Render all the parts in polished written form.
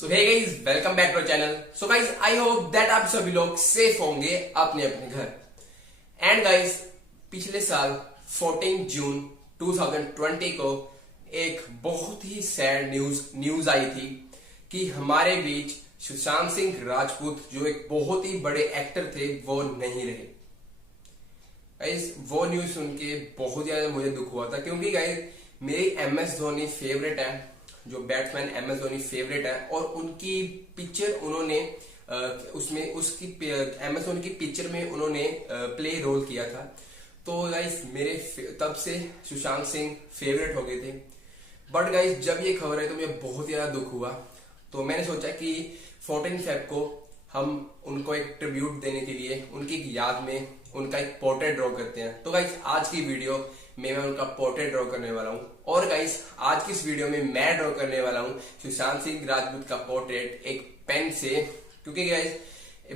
So hey guys, welcome back to channel. So guys, I hope that आप सभी लोग safe होंगे अपने अपने घर। एंड गाइस, पिछले साल 14 जून 2020 को एक बहुत ही सैड न्यूज आई थी कि हमारे बीच सुशांत सिंह राजपूत, जो एक बहुत ही बड़े एक्टर थे, वो नहीं रहे। गाइस, वो न्यूज सुन के बहुत ज्यादा मुझे दुख हुआ था, क्योंकि गाइस मेरी MS धोनी फेवरेट है, जो बैट्समैन MS धोनी फेवरेट है, और उनकी पिक्चर उन्होंने उसमें उसकी MS धोनी की पिक्चर में उन्होंने प्ले रोल किया था। तो गाइस मेरे तब से सुशांत सिंह फेवरेट हो गए थे। बट गाइस, जब ये खबर आई तो मुझे बहुत ज्यादा दुख हुआ। तो मैंने सोचा कि 14 फेब को हम उनको एक ट्रिब्यूट देने के लिए उनकी याद में उनका एक पोर्ट्रेट ड्रॉ करते हैं। तो गाइस, आज की वीडियो में मैं उनका पोर्ट्रेट ड्रॉ करने वाला हूं। और गाइस, आज की इस वीडियो में मैं ड्रॉ करने वाला हूं सुशांत सिंह राजपूत का पोर्ट्रेट एक पेन से, क्योंकि गाइस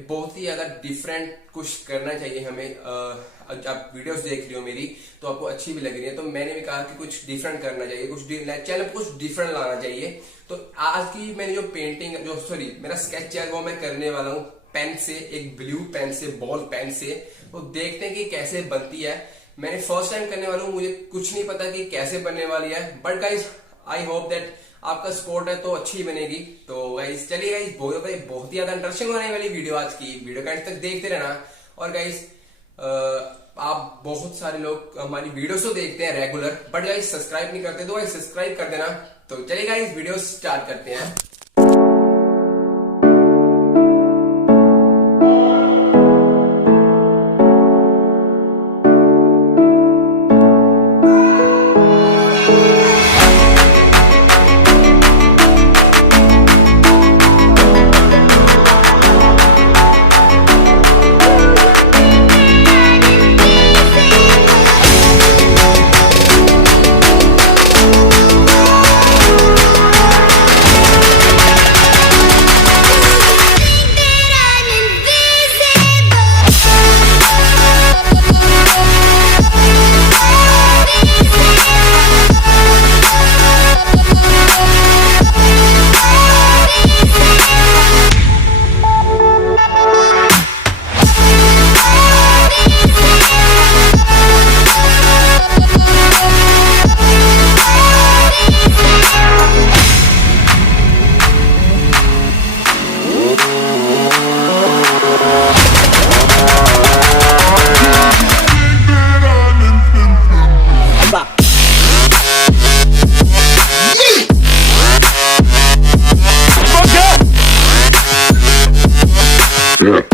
बहुत ही ज्यादा डिफरेंट कुछ करना चाहिए हमें। आप वीडियोस देख रही हो मेरी, तो आपको अच्छी भी लग रही है, तो मैंने भी कहा कि कुछ डिफरेंट करना चाहिए, कुछ चैनल कुछ डिफरेंट लाना चाहिए। तो आज की मैंने जो पेंटिंग मेरा स्केच है, वो मैं करने वाला हूँ पेन से, एक ब्लू पेन से, बॉल पेन से। तो देखते हैं कि कैसे बनती है। मैंने फर्स्ट टाइम करने वाला हूँ, मुझे कुछ नहीं पता कि कैसे बनने वाली है। But guys, I hope that आपका सपोर्ट है तो अच्छी बनेगी। तो गाइज चलिए गाइज, बहुत ही ज्यादा इंटरेस्टिंग होने वाली वीडियो आज की। वीडियो का अंत तक देखते रहना। और गाइज, आप बहुत सारे लोग हमारी वीडियोस तो देखते हैं रेगुलर, बट गाइज सब्सक्राइब नहीं करते, तो गाइज सब्सक्राइब कर देना। तो चलिए गाइज, वीडियो स्टार्ट करते हैं। Yeah.